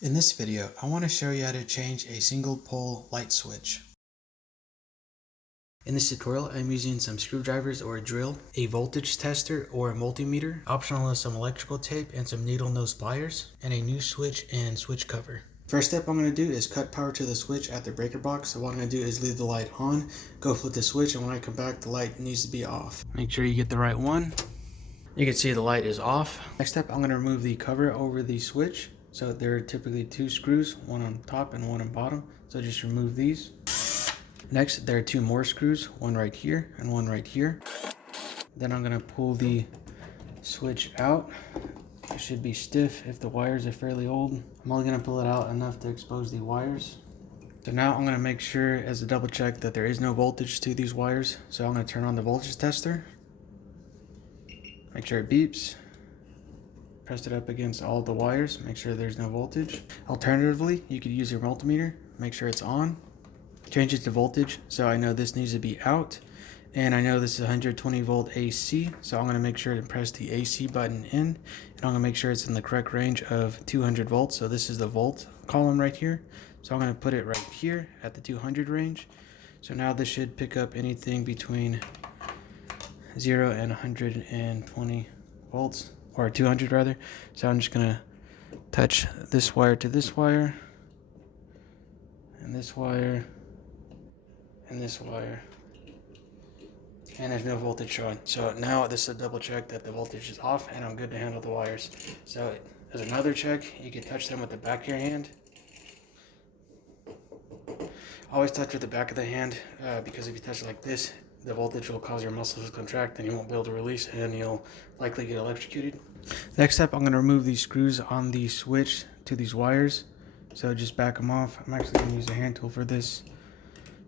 In this video, I want to show you how to change a single pole light switch. In this tutorial, I'm using some screwdrivers or a drill, a voltage tester or a multimeter, optional is some electrical tape and some needle nose pliers, and a new switch and switch cover. First step I'm going to do is cut power to the switch at the breaker box. So what I'm going to do is leave the light on, go flip the switch, and when I come back, the light needs to be off. Make sure you get the right one. You can see the light is off. Next step, I'm going to remove the cover over the switch. So there are typically two screws, one on top and one on bottom. So just remove these. Next, there are two more screws, one right here and one right here. Then I'm going to pull the switch out. It should be stiff if the wires are fairly old. I'm only going to pull it out enough to expose the wires. So now I'm going to make sure as a double check that there is no voltage to these wires. So I'm going to turn on the voltage tester. Make sure it beeps. Press it up against all the wires, make sure there's no voltage. Alternatively, you could use your multimeter, make sure it's on. Change it to voltage, so I know this needs to be out. And I know this is 120 volt AC, so I'm going to make sure to press the AC button in. And I'm going to make sure it's in the correct range of 200 volts. So this is the volt column right here. So I'm going to put it right here at the 200 range. So now this should pick up anything between 0 and 120 volts. Or 200 rather. So I'm just gonna touch this wire to this wire, and this wire, and this wire, and there's no voltage showing. So now this is a double check that the voltage is off and I'm good to handle the wires. So as another check, you can touch them with the back of your hand. Always touch with the back of the hand because if you touch it like this, the voltage will cause your muscles to contract and you won't be able to release and you'll likely get electrocuted. Next step, I'm going to remove these screws on the switch to these wires. So just back them off. I'm actually going to use a hand tool for this.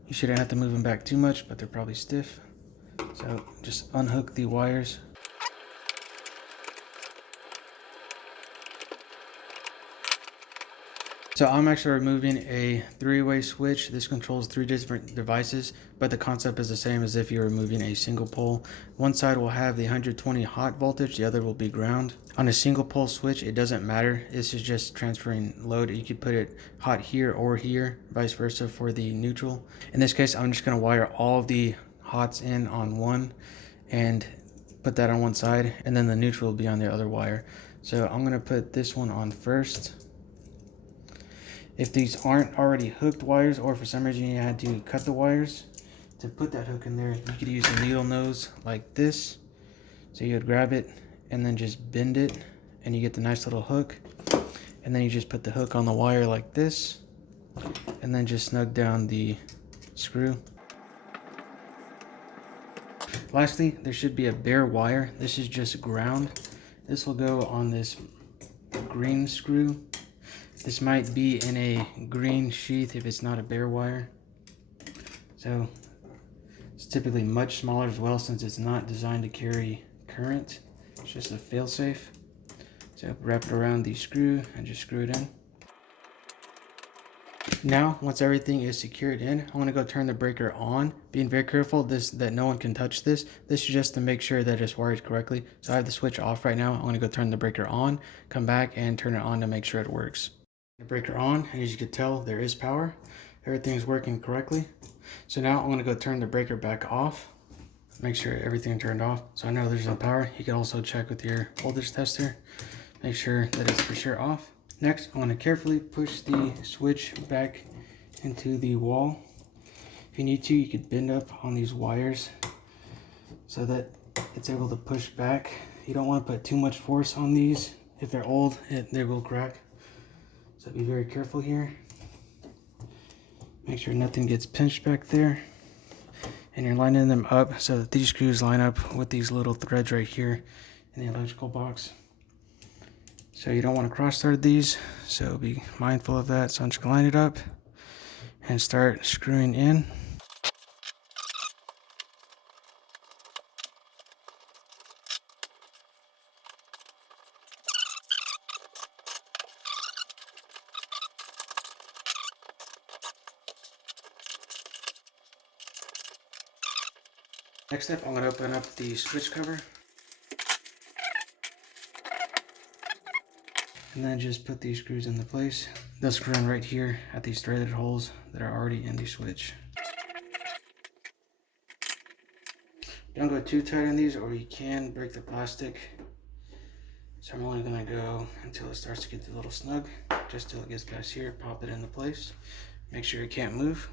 You shouldn't have to move them back too much, but they're probably stiff. So just unhook the wires. So I'm actually removing a three-way switch. This controls three different devices, but the concept is the same as if you're removing a single pole. One side will have the 120 hot voltage, the other will be ground. On a single pole switch, it doesn't matter. This is just transferring load. You could put it hot here or here, vice versa for the neutral. In this case, I'm just going to wire all of the hots in on one and put that on one side, and then the neutral will be on the other wire. So I'm going to put this one on first. If these aren't already hooked wires, or for some reason you had to cut the wires to put that hook in there, you could use a needle nose like this. So you would grab it and then just bend it and you get the nice little hook. And then you just put the hook on the wire like this and then just snug down the screw. Lastly, there should be a bare wire. This is just ground. This will go on this green screw. This might be in a green sheath if it's not a bare wire. So it's typically much smaller as well since it's not designed to carry current. It's just a fail-safe. So wrap it around the screw and just screw it in. Now, once everything is secured in, I'm going to go turn the breaker on. Being very careful that no one can touch this. This is just to make sure that it's wired correctly. So I have the switch off right now. I'm going to go turn the breaker on, come back and turn it on to make sure it works. The breaker on, and as you can tell, there is power. Everything's working correctly. So now I'm going to go turn the breaker back off. Make sure everything turned off. So I know there's no power. You can also check with your voltage tester. Make sure that it's for sure off. Next, I'm going to carefully push the switch back into the wall. If you need to, you could bend up on these wires so that it's able to push back. You don't want to put too much force on these. If they're old, they will crack. So be very careful here. Make sure nothing gets pinched back there. And you're lining them up so that these screws line up with these little threads right here in the electrical box. So you don't want to cross thread these, so be mindful of that. So I'm just going to line it up and start screwing in. Next step, I'm going to open up the switch cover. And then just put these screws into place. They'll screw in right here at these threaded holes that are already in the switch. Don't go too tight on these or you can break the plastic. So I'm only going to go until it starts to get a little snug. Just till it gets past here, pop it into place. Make sure it can't move.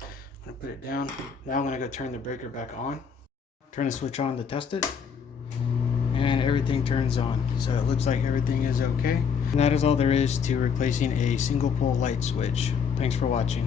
I'm going to put it down. Now I'm going to go turn the breaker back on. Turn the switch on to test it. And everything turns on. So it looks like everything is okay. And that is all there is to replacing a single pole light switch. Thanks for watching.